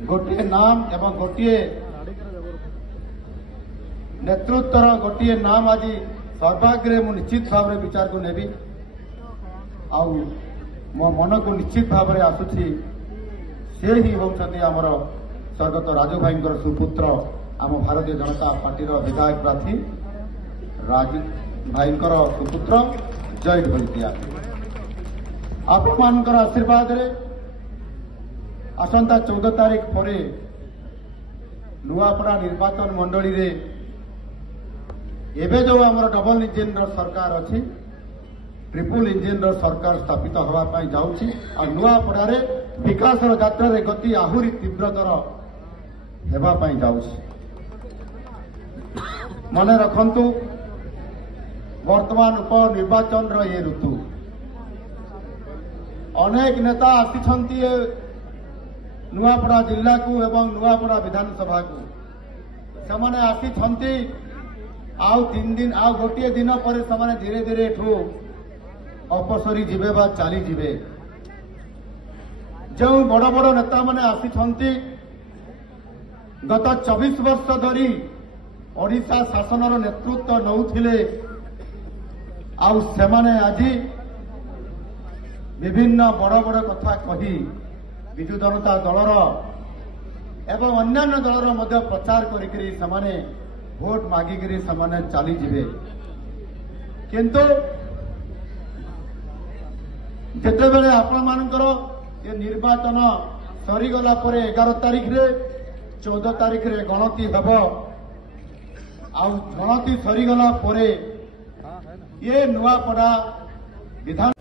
गोटे नाम एवं गोटे नेतृत्वर गोटे नाम आज सर्वाग्रे मु निश्चित भाव में विचार को नेबी आउ मो मन को निश्चित भाव में आसुची से ही होउछथि हमर स्वर्गत राजू भाई सुपुत्र आम भारतीय जनता पार्टी विधायक प्रार्थी राजू भाई सुपुत्र जय ढोलकिया आपण मानकर आशीर्वाद रे आसंता 14 तारीख पर नुआपड़ा निर्वाचन मंडली रे एबे जो आमर डबल इंजिन सरकार अच्छी ट्रिपल इंजिन सरकार स्थापित होगा जाऊँगी और नुआपड़ा रे विकास यात्रा रे गति आहुरी तीव्रतर होगा जाऊँगी मन रखंतु वर्तमान उपनिर्वाचन ये ऋतु अनेक नेता आसी नुआपड़ा जिला को एवं नुआपड़ा विधानसभा को से आसी आउ 3 दिन आउ गोटे दिन पर से धीरे धीरे एठू अपसरी जीवे बा चली जीवे जो बड़ बड़ नेता माने आसी गत 24 वर्ष धरी ओडिशा शासन नेतृत्व नौथिले आउ सेमाने आज विभिन्न बड़ बड़ कथा कही विजु जनता दलर एवं अन्यान्य दलर मध्य प्रचार करिकरी समाने भोट मागिकरी समाने चली जिवे किंतु जेते बेले आपण मानकर ये निर्वाचन सरीगला पर 11 तारीख रे 14 तारीख रे गणति हब आउ गणति सरीगला पर ये नुआपड़ा विधान